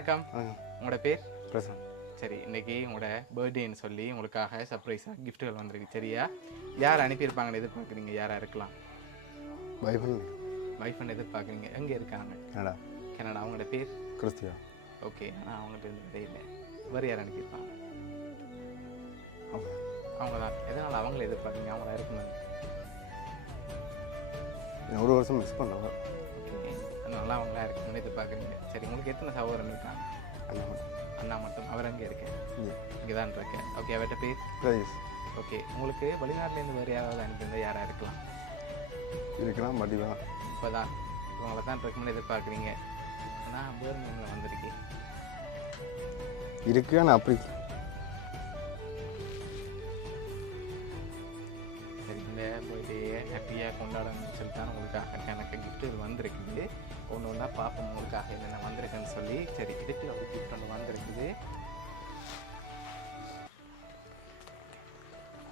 வணக்கம். உங்களோட பேர்? பிரசாந்த். சரி இன்னைக்கு உங்களோட பர்த்டேன்னு சொல்லி உங்களுக்காக சர்ப்ரைஸாக கிஃப்ட்டுகள் வந்திருக்கு சரியா? யார் அனுப்பியிருப்பாங்கன்னு எதிர்பார்க்குறீங்க? யாராக இருக்கலாம்? பைபிள் வைஃப்னு எதிர்பார்க்குறீங்க. எங்கே இருக்காங்க? என்னடா கனடா. அவங்களோட பேர்? கிறிஸ்தியா. ஓகே ஆனால் அவங்கள்ட்ட இருந்து விட இல்லை. வேறு யார் அனுப்பியிருப்பாங்க? அவங்க தான் எதனால் அவங்கள எதிர்பார்க்குறீங்க? அவங்களா இருக்கணும் ஒரு வருஷம் மிஸ் பண்ணாங்க ஓகே அதனால அவங்களா இருக்கணும்னு எதிர்பார்க்குறீங்க சரி உங்களுக்கு எத்தனை சகோதரன் இருக்காங்க? அண்ணா மட்டும். அண்ணா மட்டும். அவர் அங்கே இருக்கேன் இங்கே. தான் இருக்கேன் ஓகே அவர்கிட்ட பேர் பிரதேஷ். ஓகே உங்களுக்கு வெளிநாட்டிலேருந்து வேறு யாராவது அனுப்பியிருந்தால் யாராக இருக்கலாம்? இருக்கலாம் மடிவா இப்போ தான் இவங்களை தான் இருக்கும்னு எதிர்பார்க்குறீங்க. ஆனால் பேர்மிங்கில் வந்திருக்கேன் இருக்கு ஆனால் அப்படி ஹாப்பியாக கொண்டாடணும்னு சொல்லி தான் உங்களுக்காக எனக்கு கிஃப்ட்டு இது வந்திருக்குது. ஒன்று ஒன்றா பார்ப்போம் உங்களுக்காக என்னென்ன வந்திருக்குன்னு சொல்லி. சரி இதுக்குள்ள ஒரு கிஃப்ட் ஒன்று வந்திருக்குது.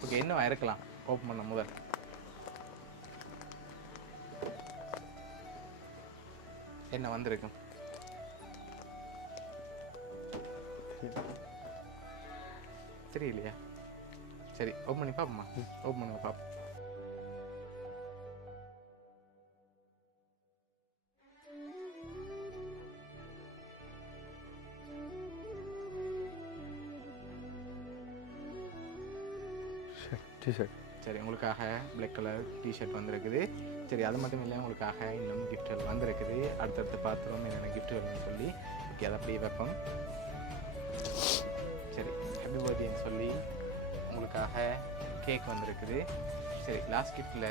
ஓகே இன்னும் இருக்கலாம். ஓப்பன் பண்ண முதல். என்ன வந்திருக்கும்? தெரியலையா? சரி ஓப்பன் பண்ணி பார்ப்போமா? ஓப்பன் பண்ணுங்க பார்ப்போம். டிஷர்ட் சரி உங்களுக்காக பிளாக் கலர் டிஷர்ட் வந்திருக்குது. சரி அது மட்டும் இல்லை உங்களுக்காக இன்னும் கிஃப்ட்கள் வந்திருக்குது. அடுத்தடுத்து பார்த்துருவோம் என்னென்ன கிஃப்ட்கள்னு சொல்லி. ஓகே அதை அப்படியே வைப்போம். சரி ஹாப்பி பர்த்டேன்னு சொல்லி உங்களுக்காக கேக் வந்திருக்குது. சரி லாஸ்ட் கிஃப்டில்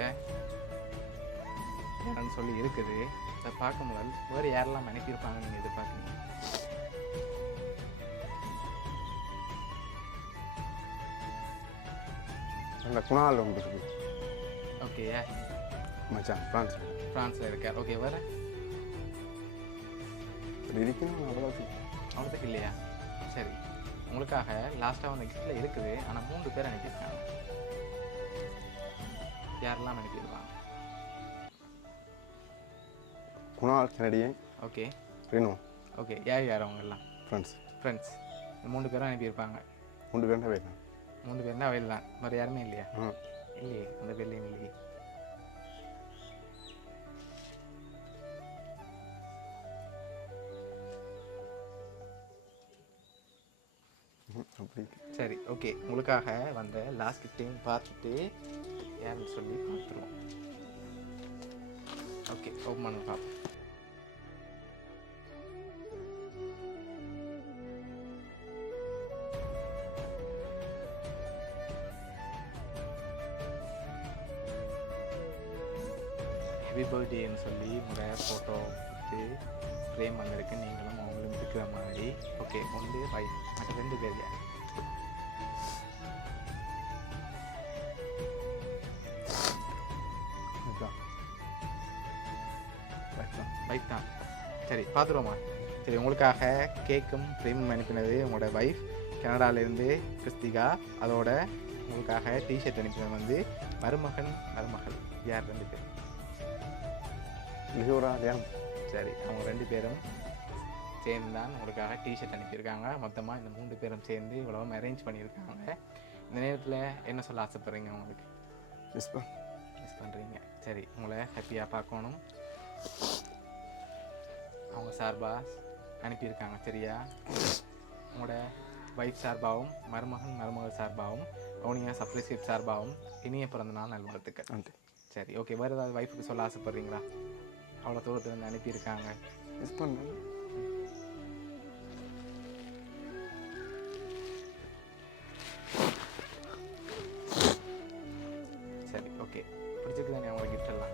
என்னன்னு சொல்லி இருக்குது. அதை பார்க்கும்போது வேறு யாரெல்லாம் அனுப்பியிருப்பாங்கன்னு நீங்கள் எதிர்பார்க்குறீங்க? அந்த குணால் ஒன்று இருக்கு ஓகே. மச்சான் ஃப்ரான்ஸ் ஃப்ரான்ஸில் இருக்கார். ஓகே வேறு? அது இருக்கணும் அவ்வளோ அவ்வளோத்துக்கு இல்லையா? சரி. உங்களுக்காக லாஸ்ட்டாக வந்த கிஃப்டில் இருக்குது. ஆனால் மூன்று பேர் அனுப்பியிருக்காங்க யாரெல்லாம் அனுப்பியிருப்பாங்க Kunal Canadian okay. Reno. Okay. யார் யார் அவங்க எல்லாம் ஃப்ரெண்ட்ஸ். ஃப்ரெண்ட்ஸ் மூணு பேரும் அனுப்பியிருப்பாங்க மூணு பேர் வேணும் மூணு பேர் தான் அவையில் தான் வேறு யாருமே இல்லையா? இல்லையே அந்த பேர்லேயும் இல்லையே. சரி ஓகே உங்களுக்காக வந்த லாஸ்ட் கிஃப்டையும் பார்த்துட்டு யாருன்னு சொல்லி பார்த்துருவோம். ஓகே ஓப்பன் பார்ப்போம் ஹாப்பி பர்த்டேன்னு சொல்லி உங்களோட ஃபோட்டோ எடுத்து ஃப்ரேம் வந்திருக்கு. நீங்களும் அவங்களும் இருக்கிற மாதிரி. ஓகே ஒன்று ஃபைவ் மற்ற ரெண்டு பேர் யார்? வைஃப் வைஃப் தான். சரி பார்த்துருவோமா? சரி உங்களுக்காக கேக்கும் ஃப்ரேமும் அனுப்பினது உங்களோட வைஃப் கனடாலேருந்து கிறிஸ்திகா. அதோட உங்களுக்காக டிஷர்ட் அனுப்பினது வந்து மருமகன் மருமகள். யார் ரெண்டு பேர்? லியாம் சரி அவங்க ரெண்டு பேரும் சேர்ந்து தான் உங்களுக்காக டிஷர்ட் அனுப்பியிருக்காங்க. மொத்தமாக இந்த மூன்று பேரும் சேர்ந்து இவ்வளவும் அரேஞ்ச் பண்ணியிருக்காங்க. இந்த நேரத்தில் என்ன சொல்ல ஆசைப்படுறீங்க உங்களுக்கு? மிஸ் பண்ண மிஸ் பண்ணுறீங்க சரி உங்களை ஹாப்பியாக பார்க்கணும். அவங்க சார்பாக அனுப்பியிருக்காங்க சரியா? உங்களோட ஒய்ஃப் சார்பாகவும் மருமகன் மருமகள் சார்பாகவும் கவுனியா சப்ளைஸ்கிரிப் சார்பாகவும் இனிய பிறந்த நாள் நல்வாழ்த்துக்கள் சரி ஓகே வேறு ஏதாவது ஒய்ஃபுக்கு சொல்ல ஆசைப்படுறீங்களா? அவ்வளோ தூரத்துலேருந்து அனுப்பியிருக்காங்க. மிஸ் பண்ணேன் சரி ஓகே பிடிச்சிருக்கு தானே அவங்க கிஃப்ட் எல்லாம்?